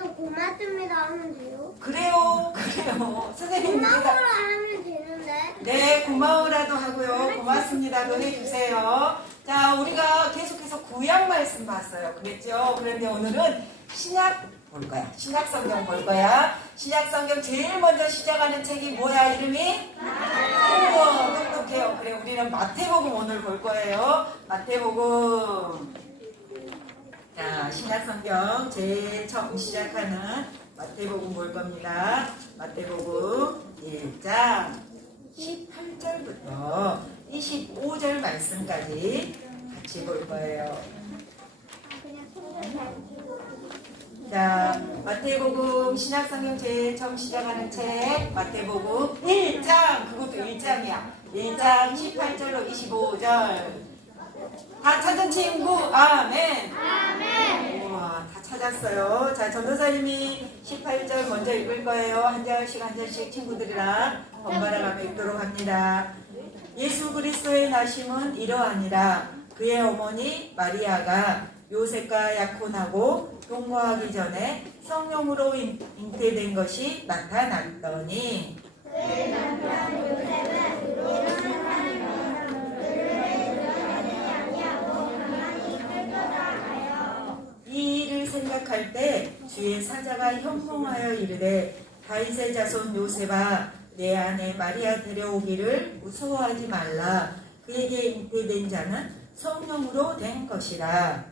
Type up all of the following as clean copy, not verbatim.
때도 고맙습니다 하면 돼요? 그래요. 선생님 고마워라 하면 되는데. 네, 고마워라도 하고요. 고맙습니다도 해주세요. 자, 우리가 계속해서 구약 말씀 봤어요. 그랬죠? 그런데 오늘은 신약 볼 거야. 신약 성경 볼 거야. 신약 성경 제일 먼저 시작하는 책이 뭐야? 이름이? 우와, 똑똑해요. 그래, 우리는 마태복음 오늘 볼 거예요. 마태복음. 자, 신약 성경 제일 처음 시작하는 마태복음 볼 겁니다. 마태복음 1장 18절부터 25절 말씀까지 같이 볼 거예요. 자, 마태복음 신약성경 제일 처음 시작하는 책 마태복음 1장, 그것도 1장이야. 1장 18절로 25절. 다 찾은 친구, 아멘. 아멘. 우와, 다 찾았어요. 자, 전도사님이 18절 먼저 읽을 거예요. 한 절씩 친구들이랑 번갈아가며 읽도록 합니다. 예수 그리스도의 나심은 이러하니라. 그의 어머니 마리아가 요셉과 약혼하고 동거하기 전에 성령으로 잉태된 것이 나타났더니 그의 남편 요셉은 이런 이 일을 생각할 때 주의 사자가 현몽하여 이르되 다윗의 자손 요셉아 내 아내 마리아 데려오기를 무서워하지 말라. 그에게 잉태된 자는 성령으로 된 것이라.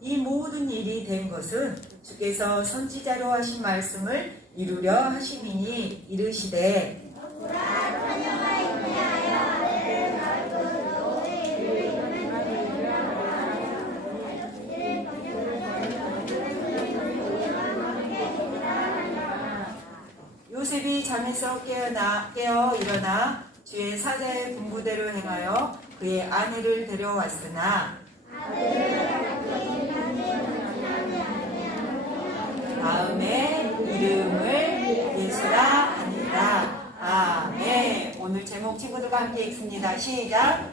이 모든 일이 된 것은 주께서 선지자로 하신 말씀을 이루려 하심이니 이르시되 요셉이 잠에서 깨어 일어나 주의 사자의 분부대로 행하여 그의 아내를 데려왔으나 다음에 이름을 예수라 하니라. 아멘. 오늘 제목 친구들과 함께 읽습니다. 시작.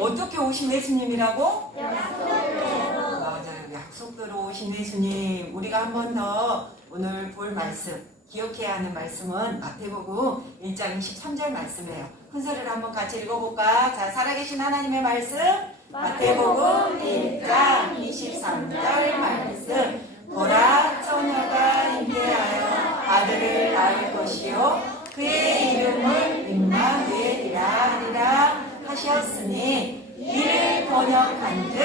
어떻게 오신 예수님이라고? 맞아요. 약속대로 오신 예수님. 우리가 한 번 더 오늘 볼 말씀, 기억해야 하는 말씀은 마태복음 1장 23절 말씀이에요. 큰소리를 한번 같이 읽어볼까? 자, 살아계신 하나님의 말씀. 마태복음 1장 23절 말씀. 보라, 처녀가 잉태하여 아들을 낳을 것이요 그의 이름을 임마누엘이라 하리라 하셨으니 이를 번역한즉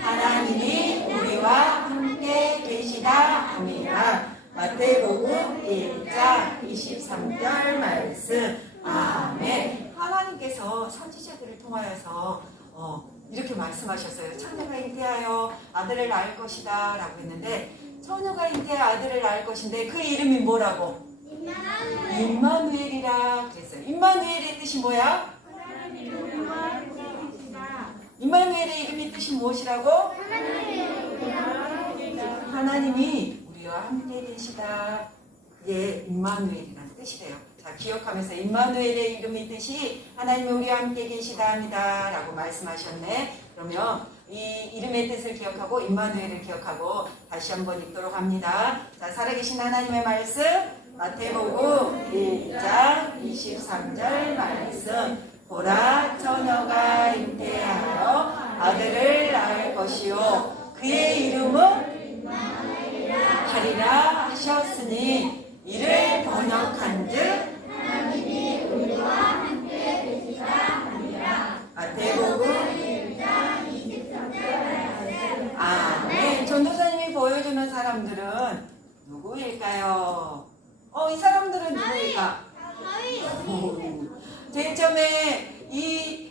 하나님이 우리와 함께 계시다 함이라. 마태복음 1장 23절 말씀. 아멘. 하나님께서 선지자들을 통하여서 이렇게 말씀하셨어요. 처녀가 잉태하여 아들을 낳을 것이다 라고 했는데, 처녀가 잉태하여 아들을 낳을 것인데 그 이름이 뭐라고? 임마누엘이라 그랬어요. 임마누엘의 뜻이 뭐야? 임마누엘의 이름이 뜻이 무엇이라고? 하나님이 우리와 함께 계시다. 그게 임마누엘이라는 뜻이래요. 자, 기억하면서 임마누엘의 이름의 뜻이 하나님이 우리와 함께 계시다 합니다 라고 말씀하셨네. 그러면 이 이름의 뜻을 기억하고 임마누엘을 기억하고 다시 한번 읽도록 합니다. 자, 살아계신 하나님의 말씀 마태복음 1장 23절 말씀. 보라, 처녀가 잉태하여 아들을 낳을 것이요 그의 이름은 하리라 하셨으니 이를 번역한즉 하나님이 우리와 함께 계시다 하니라. 마태복음 1장 23절 말씀. 아멘. 전도사님이 보여주는 사람들은 누구일까요? 이 사람들은 누구일까? 제일 처음에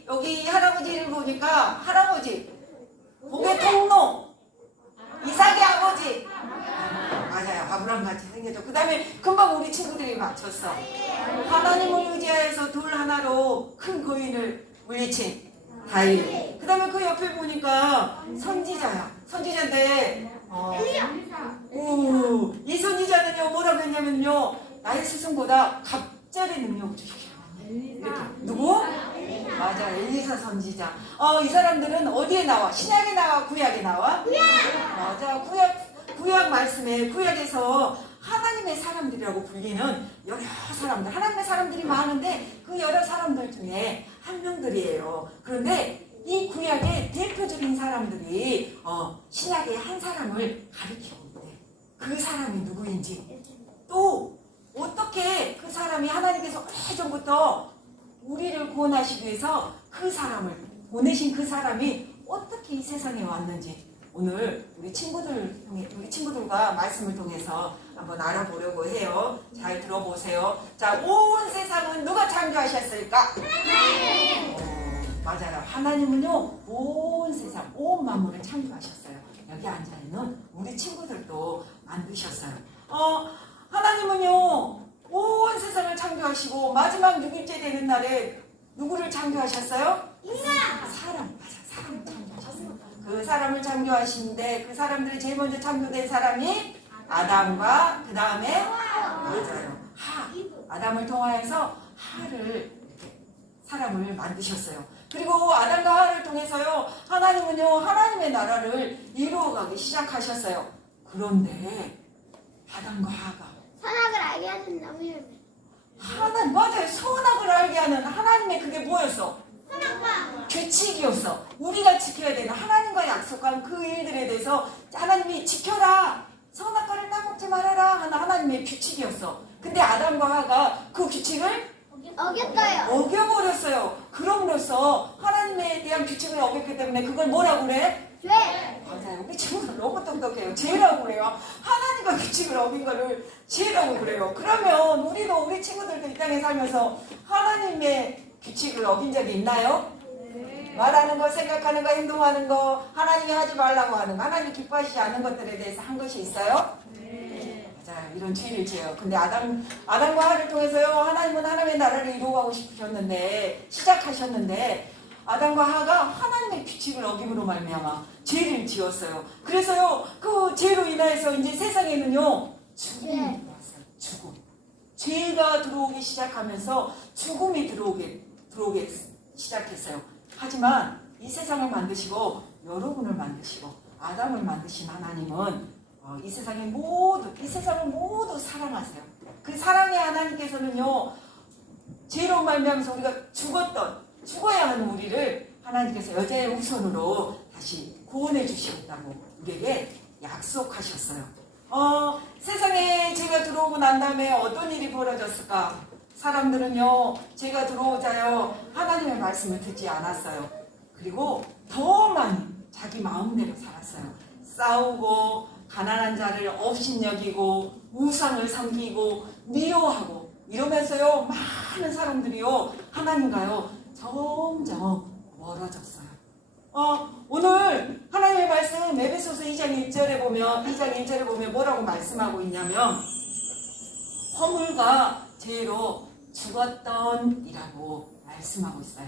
여기 할아버지를 보니까 할아버지 복의 통로 이삭의 아버지. 맞아요. 아브라함 같이 생겼죠. 그 다음에 금방 우리 친구들이 맞췄어. 하나님을 의지하여서 둘 하나로 큰 거인을 물리친 다윗. 그 다음에 그 옆에 보니까 선지자야. 선지자인데 이 선지자는요 뭐라고 했냐면 때는요 나의 스승보다 갑절의 능력을 주십시오. 이렇게 누구? 맞아, 엘리사 선지자. 이 사람들은 어디에 나와? 신약에 나와, 구약에 나와? 맞아, 구약 말씀에 구약에서 하나님의 사람들이라고 불리는 여러 사람들, 하나님의 사람들이 많은데 그 여러 사람들 중에 한 명들이에요. 그런데 이 구약의 대표적인 사람들이 신약의 한 사람을 가리키고 있대. 그 사람이 누구인지, 또 어떻게 그 사람이 하나님께서 오래전부터 우리를 구원하시기 위해서 그 사람을 보내신 그 사람이 어떻게 이 세상에 왔는지 오늘 우리 친구들과 말씀을 통해서 한번 알아보려고 해요. 잘 들어보세요. 자, 온 세상은 누가 창조하셨을까? 맞아요. 하나님은요 온 세상, 온 만물을 창조하셨어요. 여기 앉아있는 우리 친구들도 만드셨어요. 하나님은요 온 세상을 창조하시고 마지막 6일째 되는 날에 누구를 창조하셨어요? 사람. 맞아, 사람을 창조하셨어요. 그 사람을 창조하시는데 그 사람들이 제일 먼저 창조된 사람이 아담과 그 다음에 맞아요, 아담을 통하여서 하를, 사람을 만드셨어요. 그리고 아담과 하를 통해서요 하나님은요 하나님의 나라를 이루어가기 시작하셨어요. 그런데 아담과 하가 선악을 알게 하는 나무를 하나님, 맞아요, 선악을 알게 하는 하나님의 그게 뭐였어? 선악과 규칙이었어. 우리가 지켜야 되는 하나님과 약속한 그 일들에 대해서 하나님이 지켜라, 선악과를 따먹지 말아라 하는 하나님의 규칙이었어. 근데 아담과 하가 그 규칙을 어겼어요. 어겨버렸어요. 그럼으로써 하나님에 대한 규칙을 어겼기 때문에 그걸 뭐라고 그래? 죄. 맞아요. 우리 친구들 너무 똑똑해요. 죄라고 그래요. 하나님과 규칙을 어긴 거를 죄라고 그래요. 그러면 우리도, 우리 친구들도 이 땅에 살면서 하나님의 규칙을 어긴 적이 있나요? 말하는 거, 생각하는 거, 행동하는 거, 하나님이 하지 말라고 하는 거, 하나님이 기뻐하시지 않는 것들에 대해서 한 것이 있어요? 맞아요. 이런 죄를 지어요. 근데 아담과 하를 통해서요 하나님은 하나님의 나라를 이루어가고 싶으셨는데, 시작하셨는데 아담과 하가 하나님의 규칙을 어김으로 말미암아 죄를 지었어요. 그래서요 그 죄로 인하여서 이제 세상에는요 죽음이 들어왔어요. 죽음. 죄가 들어오기 시작하면서 죽음이 들어오게 시작했어요. 하지만 이 세상을 만드시고 여러분을 만드시고 아담을 만드신 하나님은 이 세상을 모두 사랑하세요. 그 사랑의 하나님께서는요 죄로 말미암아서 우리가 죽어야 하는 우리를 하나님께서 여자의 후손으로 다시 구원해 주시겠다고 우리에게 약속하셨어요. 세상에 죄가 들어오고 난 다음에 어떤 일이 벌어졌을까? 사람들은요 죄가 들어오자요 하나님의 말씀을 듣지 않았어요. 그리고 더 많이 자기 마음대로 살았어요. 싸우고 가난한 자를 업신여기고 우상을 섬기고 미워하고 이러면서요 많은 사람들이요 하나님과요 점점 멀어졌어요. 오늘 하나님의 말씀 에베소서 2장 1절에 보면 뭐라고 말씀하고 있냐면 허물과 죄로 죽었던이라고 말씀하고 있어요.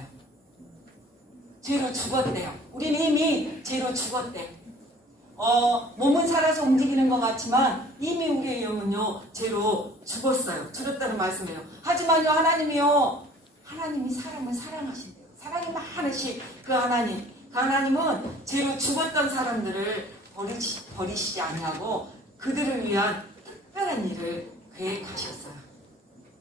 죄로 죽었대요. 우리는 이미 죄로 죽었대. 몸은 살아서 움직이는 것 같지만 이미 우리의 영은요 죄로 죽었다는 말씀이에요. 하지만요 하나님이 사람을 사랑하신대요. 사랑이 많으신 그 하나님은 죄로 죽었던 사람들을 버리시지 아니하고 그들을 위한 특별한 일을 계획하셨어요.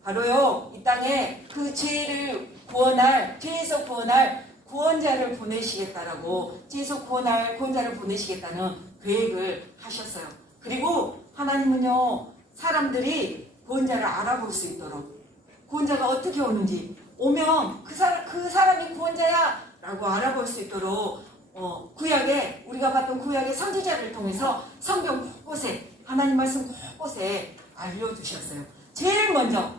바로요 이 땅에 그 죄에서 구원할 구원자를 보내시겠다라고, 죄에서 구원할 구원자를 보내시겠다는 계획을 하셨어요. 그리고 하나님은요 사람들이 구원자를 알아볼 수 있도록, 구원자가 어떻게 오는지, 오면 그 사람이 구원자야 라고 알아볼 수 있도록 구약에, 우리가 봤던 구약의 선지자를 통해서 성경 곳곳에, 하나님 말씀 곳곳에 알려주셨어요. 제일 먼저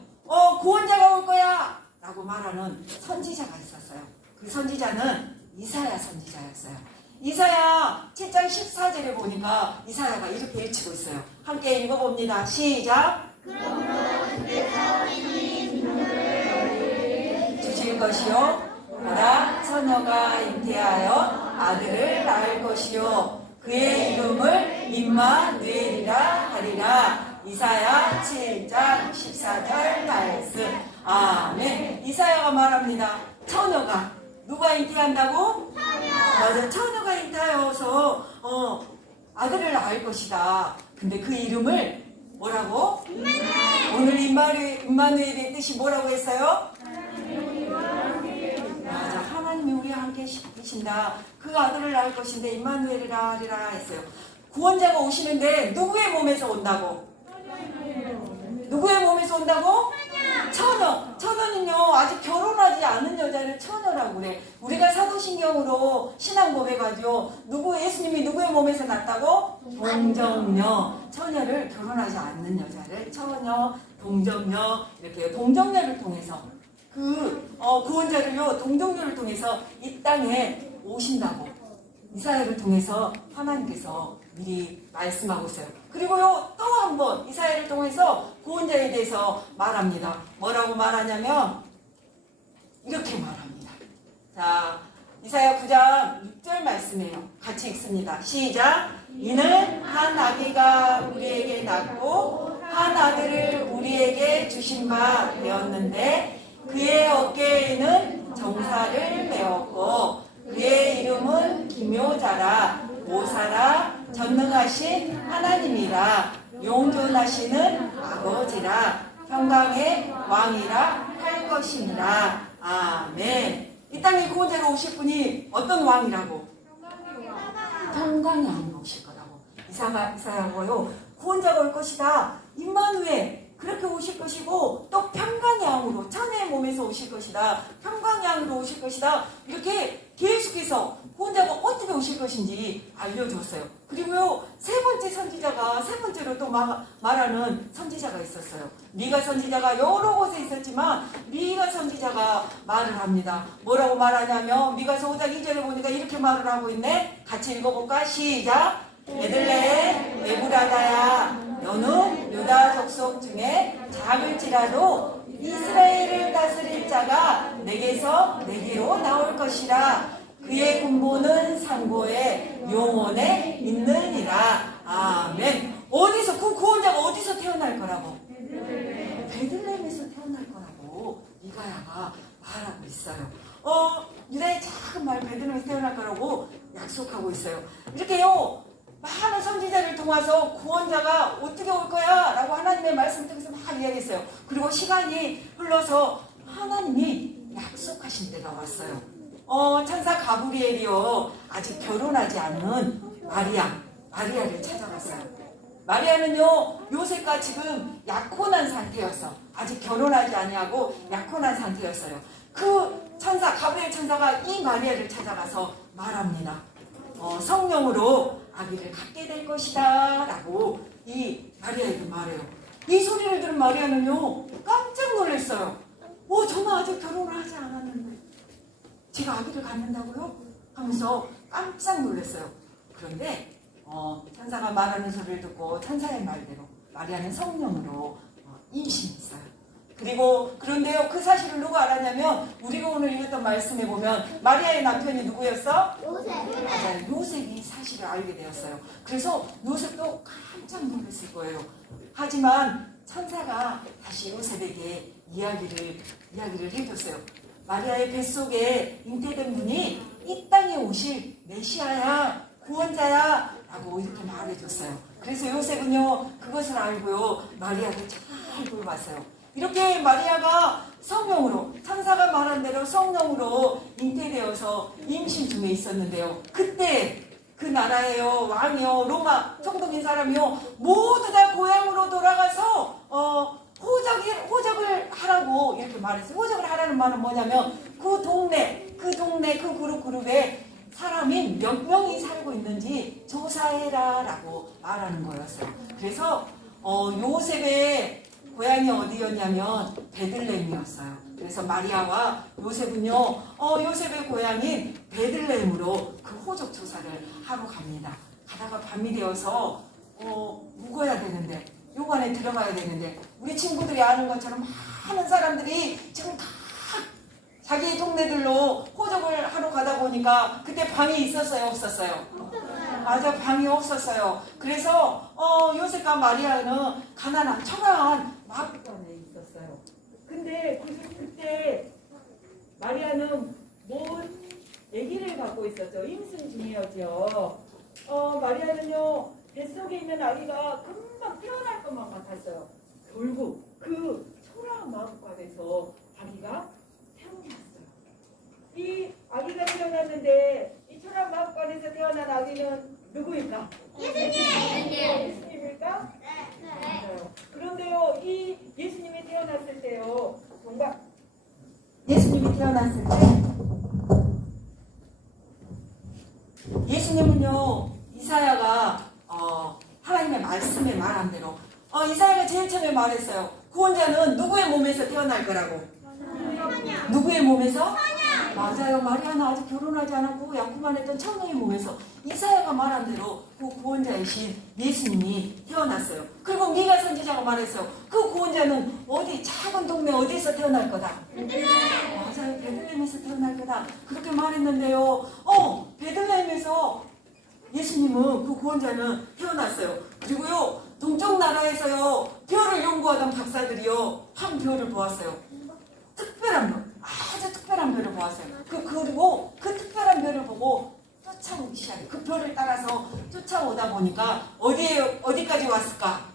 구원자가 올 거야 라고 말하는 선지자가 있었어요. 그 선지자는 이사야 선지자였어요. 이사야 7장 14절에 보니까 이사야가 이렇게 외치고 있어요. 함께 읽어봅니다. 시작. 주실 것이요 보라 처녀가 잉태하여 아들을 낳을 것이요 그의 이름을 임마누엘이라 하리라. 이사야 7장 14절 말씀. 아멘. 이사야가 말합니다. 처녀가 누가 잉태한다고? 맞아, 처녀가 잉태하여서 아들을 낳을 것이다. 근데 그 이름을 뭐라고? 오늘 임마누엘의 뜻이 뭐라고 했어요? 맞아, 하나님이 우리와 함께 계신다. 그 아들을 낳을 것인데 임마누엘이라 하리라 했어요. 구원자가 오시는데 누구의 몸에서 온다고? 누구의 몸에서 온다고? 처녀는요, 아직 결혼하지 않은 여자를 처녀라고 그래. 우리가 사도신경으로 신앙 고백하죠. 예수님이 누구의 몸에서 났다고? 동정녀. 처녀를 결혼하지 않는 여자를 처녀, 동정녀, 이렇게 동정녀를 통해서 구원자를요, 동정녀를 통해서 이 땅에 오신다고 이사야를 통해서 하나님께서 미리 말씀하고 있어요. 그리고요, 또 한 번 이사야를 통해서 구원자에 대해서 말합니다. 뭐라고 말하냐면 이렇게 말합니다. 자, 이사야 9장 6절 말씀이에요. 같이 읽습니다. 시작. 이는 한 아기가 우리에게 낳고 한 아들을 우리에게 주신 바 되었는데 그의 어깨에는 정사를 메었고 그의 이름은 기묘자라 모사라 전능하신 하나님이라 용존하시는 아버지라 평강의 왕이라 할 것이니라. 아멘. 이 땅에 구원자로 오실 분이 어떤 왕이라고? 평강의 왕으로 오실 거라고. 이사야고요, 구원자가 올 것이다. 임마누엘 그렇게 오실 것이고 또 평강의 왕으로 처녀의 몸에서 오실 것이다. 평강의 왕으로 오실 것이다. 이렇게 계속해서 구원자가 어떻게 오실 것인지 알려줬어요. 그리고요, 세 번째로 또 말하는 선지자가 있었어요. 미가 선지자가 여러 곳에 있었지만 미가 선지자가 말을 합니다. 뭐라고 말하냐면 미가서 5장 2절에 보니까 이렇게 말을 하고 있네. 같이 읽어볼까? 시작. 베들레헴 에브라다야 너는 유다 족속 중에 작을지라도 이스라엘을 다스릴 자가 내게서 내게로 나올 것이라. 그의 군보는 상고의 용원에 있느니라. 아멘. 어디서 그 구원자가 어디서 태어날 거라고? 베들레헴에서 태어날 거라고 미가야가 말하고 있어요. 유다의 작은 마을 베들레헴에서 태어날 거라고 약속하고 있어요. 이렇게요, 많은 선지자를 통해서 구원자가 어떻게 올 거야 라고 하나님의 말씀을 통해서 막 이야기했어요. 그리고 시간이 흘러서 하나님이 약속하신 때가 왔어요. 천사 가브리엘이요, 아직 결혼하지 않은 마리아를 찾아갔어요. 마리아는요, 요셉과 지금 약혼한 상태였어. 아직 결혼하지 아니하고 약혼한 상태였어요. 그 가브리엘 천사가 이 마리아를 찾아가서 말합니다. 성령으로 아기를 갖게 될 것이다 라고 이 마리아에게 말해요. 이 소리를 들은 마리아는요, 깜짝 놀랐어요. 저는 아직 결혼을 하지 않았는데 제가 아기를 갖는다고요? 하면서 깜짝 놀랐어요. 그런데 천사가 말하는 소리를 듣고 천사의 말대로 마리아는 성령으로 임신했어요. 그런데요, 그 사실을 누가 알았냐면 우리가 오늘 읽었던 말씀에 보면 마리아의 남편이 누구였어? 요셉. 맞아요. 요셉이 사실을 알게 되었어요. 그래서 요셉도 깜짝 놀랐을 거예요. 하지만 천사가 다시 요셉에게 이야기를 해줬어요. 마리아의 뱃속에 잉태된 분이 이 땅에 오실 메시아야, 구원자야 라고 이렇게 말해줬어요. 그래서 요셉은요, 그것을 알고요, 마리아를 잘 돌봤어요. 이렇게 마리아가 성령으로, 천사가 말한 대로 성령으로 잉태되어서 임신 중에 있었는데요. 그때 그 나라에요, 왕이요, 로마 총독인 사람이요, 모두 다 고향으로 돌아가서 호적을 하라고 이렇게 말했어요. 호적을 하라는 말은 뭐냐면 그 동네 그 그룹에 사람이 몇 명이 살고 있는지 조사해라 라고 말하는 거였어요. 그래서 요셉의 고향이 어디였냐면 베들레헴이었어요. 그래서 마리아와 요셉은요, 요셉의 고향인 베들레헴으로 그 호적 조사를 하러 갑니다. 가다가 밤이 되어서 묵어야 되는데, 요관에 들어가야 되는데, 우리 친구들이 아는 것처럼 많은 사람들이 지금 다 자기 동네들로 호적을 하러 가다 보니까 그때 방이 있었어요, 없었어요? 맞아, 방이 없었어요. 그래서 요셉과 마리아는 가난한 청아한 마구간에 있었어요. 근데 그때 마리아는 뭔 아기를 갖고 있었죠. 임신 중이었죠. 마리아는요, 뱃속에 있는 아기가 금방 태어날 것만 같았어요. 결국 그 초라한 마구간에서 아기가 태어났어요. 이 아기가 태어났는데 이 초라한 마구간에서 태어난 아기는 누구일까? 예수님일까? 맞아요. 그런데요, 이 예수님이 태어났을 때요, 정말 예수님이 태어났을 때 예수님은요, 이사야가 하나님의 말씀에 말한 대로 이사야가 제일 처음에 말했어요. 구원자는 누구의 몸에서 태어날 거라고? 누구의 몸에서? 맞아요. 마리아는 아직 결혼하지 않았고 약혼만 했던 처녀의 몸에서 이사야가 말한 대로 그 구원자이신 예수님이 태어났어요. 그리고 미가 선지자가 말했어요. 그 구원자는 어디 작은 동네 어디에서 태어날 거다. 맞아요. 베들레헴에서 태어날 거다. 그렇게 말했는데요. 베들레헴에서 예수님은 그 구원자는 태어났어요. 그리고요, 동쪽 나라에서요, 별을 연구하던 박사들이요, 한 별을 보았어요. 특별한 별, 아주 특별한 별을 보았어요. 그리고 그 특별한 별을 보고 쫓아오기 시작해요. 그 별을 따라서 쫓아오다 보니까 어디까지 왔을까?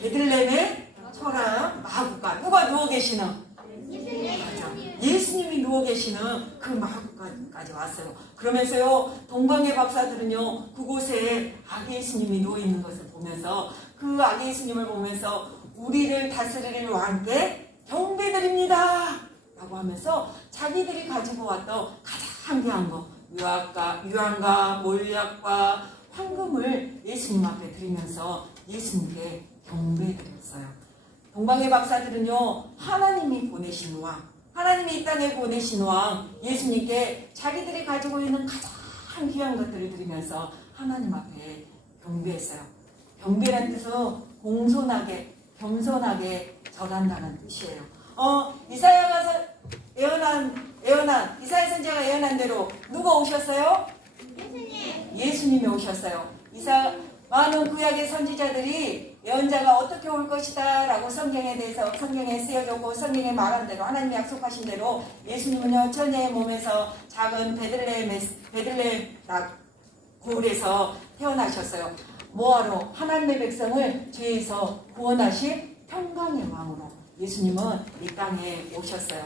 베들레헴의 초랑 마구간. 누가 누워 계시는? 맞아. 예수님이 누워 계시는 그 마구간까지 왔어요. 그러면서요, 동방의 박사들은요, 그곳에 아기 예수님이 누워 있는 것을 보면서 그 아기 예수님을 보면서 우리를 다스리는 왕께 경배드립니다 라고 하면서 자기들이 가지고 왔던 가장 귀한 거, 유황과 몰약과 황금을 예수님 앞에 드리면서 예수님께 경배드렸어요. 동방의 박사들은요, 하나님이 보내신 왕, 하나님이 이 땅에 보내신 왕 예수님께 자기들이 가지고 있는 가장 귀한 것들을 드리면서 하나님 앞에 경배했어요. 경배라는 뜻은 공손하게, 겸손하게 절한다는 뜻이에요. 이사야가 이사야 선지자가 예언한 대로 누가 오셨어요? 예수님이 오셨어요. 많은 구약의 선지자들이 예언자가 어떻게 올 것이다 라고 성경에 쓰여졌고 성경에 말한 대로 하나님이 약속하신 대로 예수님은요, 처녀의 몸에서 작은 베들레헴 고을에서 태어나셨어요. 뭐하러? 하나님의 백성을 죄에서 구원하실 평강의 왕으로 예수님은 이 땅에 오셨어요.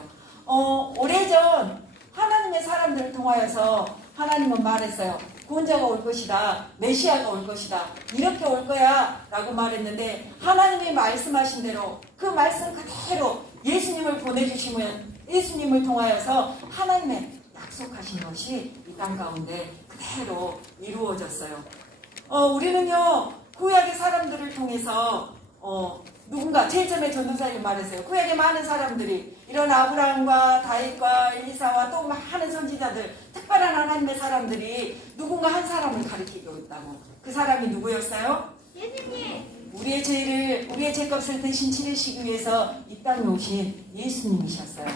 오래전 하나님의 사람들을 통하여서 하나님은 말했어요. 구원자가 올 것이다. 메시아가 올 것이다. 이렇게 올 거야 라고 말했는데 하나님이 말씀하신 대로 그 말씀 그대로 예수님을 보내주시면 예수님을 통하여서 하나님의 약속하신 것이 이 땅 가운데 그대로 이루어졌어요. 우리는요, 구약의 사람들을 통해서 누군가 제일 처음에 전도사님이 말했어요. 구약의 많은 사람들이 이런 아브라함과 다윗과 엘리사와 또 많은 선지자들, 특별한 하나님의 사람들이 누군가 한 사람을 가리키고 있다고. 그 사람이 누구였어요? 예수님. 우리의 죄값을 대신 치르시기 위해서 이 땅에 오신 예수님이셨어요.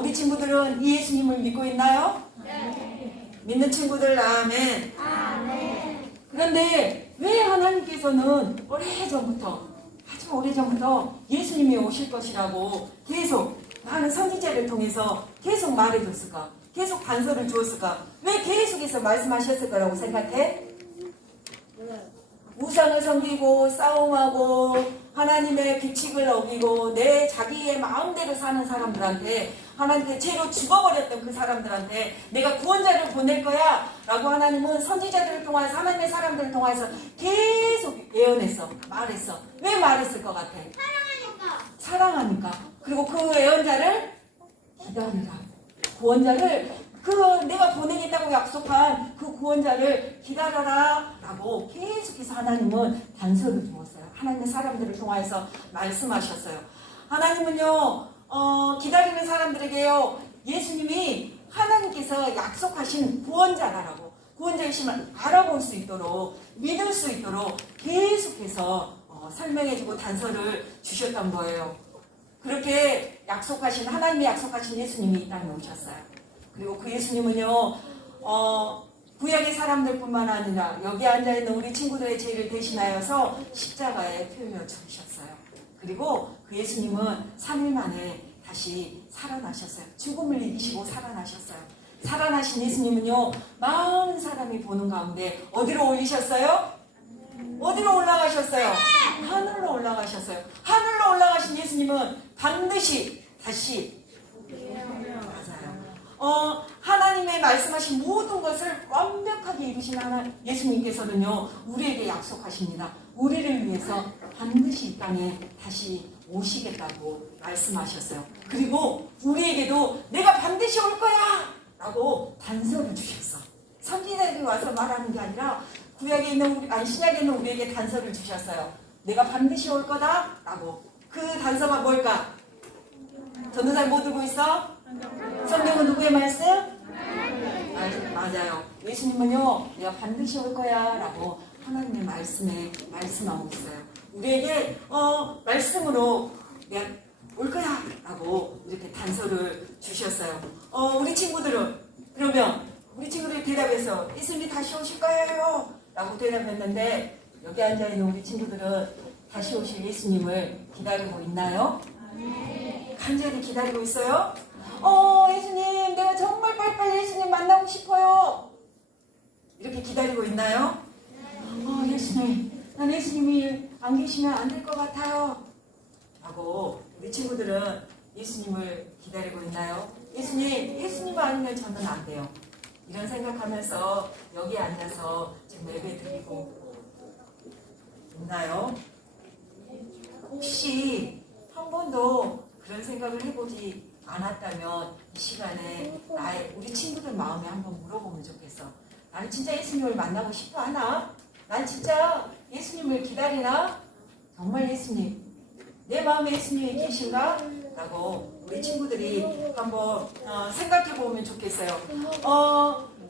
우리 친구들은 이 예수님을 믿고 있나요? 네. 믿는 친구들 아멘. 아멘. 그런데 왜 하나님께서는 아주 오래전부터 예수님이 오실 것이라고 계속 많은 선지자를 통해서 계속 말해줬을까? 계속 단서를 주었을까? 왜 계속해서 말씀하셨을 거라고 생각해? 우상을 섬기고 싸움하고 하나님의 규칙을 어기고 내 자기의 마음대로 사는 사람들한테 하나님께 죄로 죽어버렸던 그 사람들한테 내가 구원자를 보낼 거야 라고 하나님은 선지자들을 통해서 하나님의 사람들을 통해서 계속 예언했어. 말했어. 왜 말했을 것 같아? 사랑하니까. 그리고 그 예언자를 기다리라. 구원자를 내가 보내겠다고 약속한 그 구원자를 기다려라 라고 계속해서 하나님은 단서를 주었어요. 하나님의 사람들을 통해서 말씀하셨어요. 하나님은요, 기다리는 사람들에게요, 예수님이 하나님께서 약속하신 구원자라고, 구원자이심을 알아볼 수 있도록, 믿을 수 있도록 계속해서 설명해주고 단서를 주셨던 거예요. 그렇게 하나님이 약속하신 예수님이 이 땅에 오셨어요. 그리고 그 예수님은요, 구약의 사람들뿐만 아니라 여기 앉아있는 우리 친구들의 죄를 대신하여서 십자가에 표며 죽으셨어요. 그리고 그 예수님은 3일 만에 다시 살아나셨어요. 죽음을 이기시고 살아나셨어요. 살아나신 예수님은요, 많은 사람이 보는 가운데 어디로 올리셨어요? 어디로 올라가셨어요? 하늘로 올라가셨어요. 하늘로 올라가신 예수님은 반드시 다시 맞아요. 하나님의 말씀하신 모든 것을 완벽하게 이루신 예수님께서는요, 우리에게 약속하십니다. 우리를 위해서 반드시 이 땅에 다시 오시겠다고 말씀하셨어요. 그리고 우리에게도 내가 반드시 올 거야! 라고 단서를 주셨어. 선지자들이 와서 말하는 게 아니라 구약에 있는 신약에 있는 우리에게 단서를 주셨어요. 내가 반드시 올 거다 라고. 그 단서가 뭘까? 전도사님 뭐 들고 있어? 성경은 누구의 말씀? 맞아요. 예수님은요, 내가 반드시 올 거야 라고 하나님의 말씀에 말씀하고 있어요. 우리에게 말씀으로 내가 올 거야 라고 이렇게 단서를 주셨어요. 우리 친구들은 그러면 우리 친구들이 대답해서 예수님이 다시 오실 거예요 라고 대답했는데, 여기 앉아있는 우리 친구들은 다시 오실 예수님을 기다리고 있나요? 간절히 기다리고 있어요? 예수님, 내가 정말 빨리빨리 예수님 만나고 싶어요. 이렇게 기다리고 있나요? 예수님, 난 예수님이 안 계시면 안 될 것 같아요 라고 우리 친구들은 예수님을 기다리고 있나요? 예수님 아니면 저는 안 돼요. 이런 생각하면서 여기 앉아서 지금 예배 드리고 있나요? 혹시 한 번도 그런 생각을 해보지 않았다면 이 시간에 우리 친구들 마음에 한번 물어보면 좋겠어. 나는 진짜 예수님을 만나고 싶어 하나? 난 진짜 예수님을 기다리나? 정말 예수님, 내 마음에 예수님이 계신가? 라고 우리 친구들이 한번 생각해 보면 좋겠어요.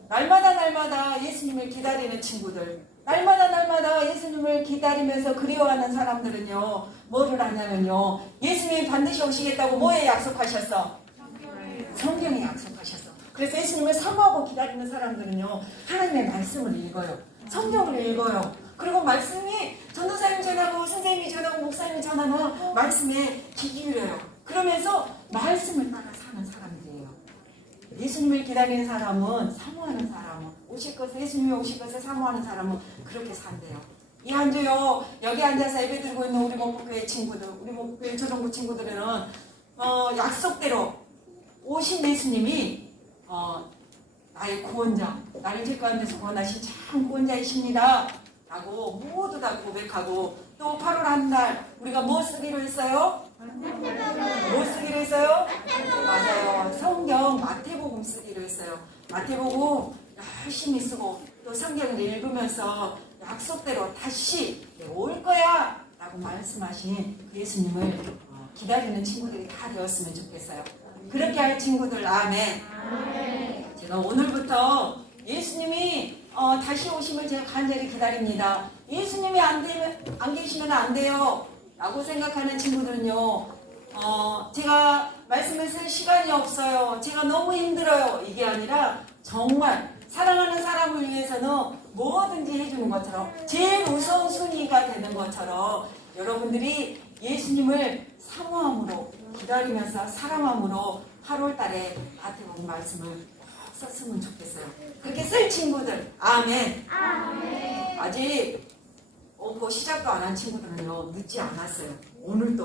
날마다 예수님을 기다리는 친구들, 날마다 예수님을 기다리면서 그리워하는 사람들은요, 뭐를 하냐면요, 예수님이 반드시 오시겠다고 뭐에 약속하셨어? 성경에 약속하셨어. 그래서 예수님을 사모하고 기다리는 사람들은요, 하나님의 말씀을 읽어요. 성경을 읽어요. 그리고 말씀이 전도사님 전하고 선생님이 전하고 목사님이 전하는 말씀에 귀 기울여요. 그러면서 말씀을 따라 사는 사람들이에요. 예수님을 기다리는 사람은, 사모하는 사람은, 예수님이 오실 것을 사모하는 사람은 그렇게 산대요. 이 앉아요. 여기 앉아서 예배 드리고 있는 우리 목포교회 친구들, 우리 목포교회 초등부 친구들은 약속대로 오신 예수님이 나의 구원자, 나를 죄 가운데서 구원하신 참 구원자이십니다 라고 모두 다 고백하고, 또 8월 한 달 우리가 뭐 쓰기로 했어요? 뭐 쓰기로 했어요? 맞아요. 성경 마태복음 쓰기로 했어요. 마태복음 열심히 쓰고 또 성경을 읽으면서 약속대로 다시 올 거야 라고 말씀하신 그 예수님을 기다리는 친구들이 다 되었으면 좋겠어요. 그렇게 할 친구들, 아멘. 제가 오늘부터 예수님이 다시 오심을 제가 간절히 기다립니다. 예수님이 안 계시면 안 돼요 라고 생각하는 친구들은요, 제가 말씀을 쓸 시간이 없어요, 제가 너무 힘들어요, 이게 아니라 정말 사랑하는 사람을 위해서는 뭐든지 해주는 것처럼, 제일 우선순위가 되는 것처럼 여러분들이 예수님을 사모함으로 기다리면서 사랑함으로 8월 달에 마태복음 말씀을 꼭 썼으면 좋겠어요. 그렇게 쓸 친구들, 아멘. 아직 시작도 안 한 친구들은요, 늦지 않았어요. 오늘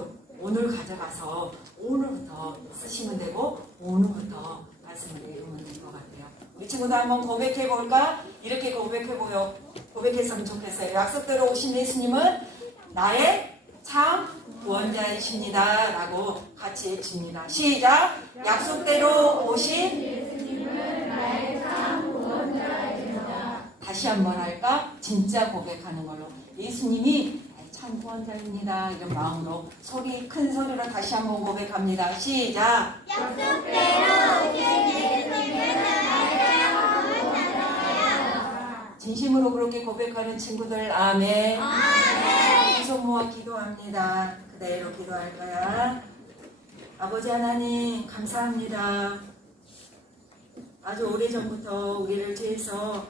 가져가서 오늘부터 쓰시면 되고, 오늘부터 말씀을 읽으면 될 것 같아요. 우리 친구들 한번 고백해 볼까? 이렇게 고백했으면 좋겠어요. 약속대로 오신 예수님은 나의 참 구원자이십니다 라고 같이 외칩니다. 시작! 약속대로 오신 예수님은 나의 참 구원자이십니다. 다시 한번 할까? 진짜 고백하는 걸로. 예수님이 나의 참 구원자입니다. 이런 마음으로 큰 소리로 다시 한번 고백합니다. 시작! 약속대로 오신 예수님은 나의 참 구원자입니다. 진심으로 그렇게 고백하는 친구들, 아멘. 두 손 모아 기도합니다. 그대로 기도할 거야. 아버지 하나님, 감사합니다. 아주 오래전부터 우리를 위해서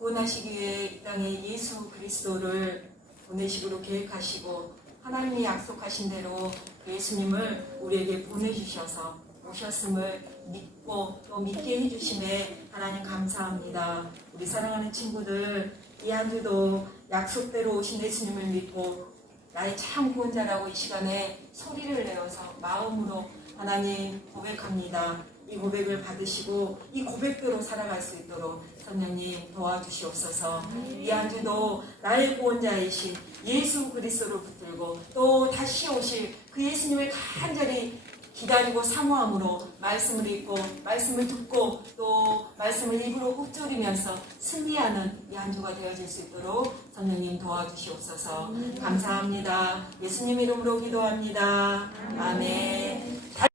구원하시기 위해 이 땅에 예수 그리스도를 보내시기로 계획하시고 하나님이 약속하신 대로 예수님을 우리에게 보내주셔서 오셨음을 믿고 또 믿게 해주심에 하나님 감사합니다. 우리 사랑하는 친구들, 이 한 주도 약속대로 오신 예수님을 믿고 나의 참 구원자라고 이 시간에 소리를 내어서 마음으로 하나님 고백합니다. 이 고백을 받으시고 이 고백대로 살아갈 수 있도록 성령님 도와주시옵소서. 이 한 주도 나의 구원자이신 예수 그리스도를 붙들고 또 다시 오실 그 예수님을 간절히 기다리고 사모함으로 말씀을 읽고 말씀을 듣고 또 말씀을 입으로 읊조리면서 승리하는 이 한 주가 되어질 수 있도록 성령님 도와주시옵소서. 감사합니다. 예수님 이름으로 기도합니다. 아멘.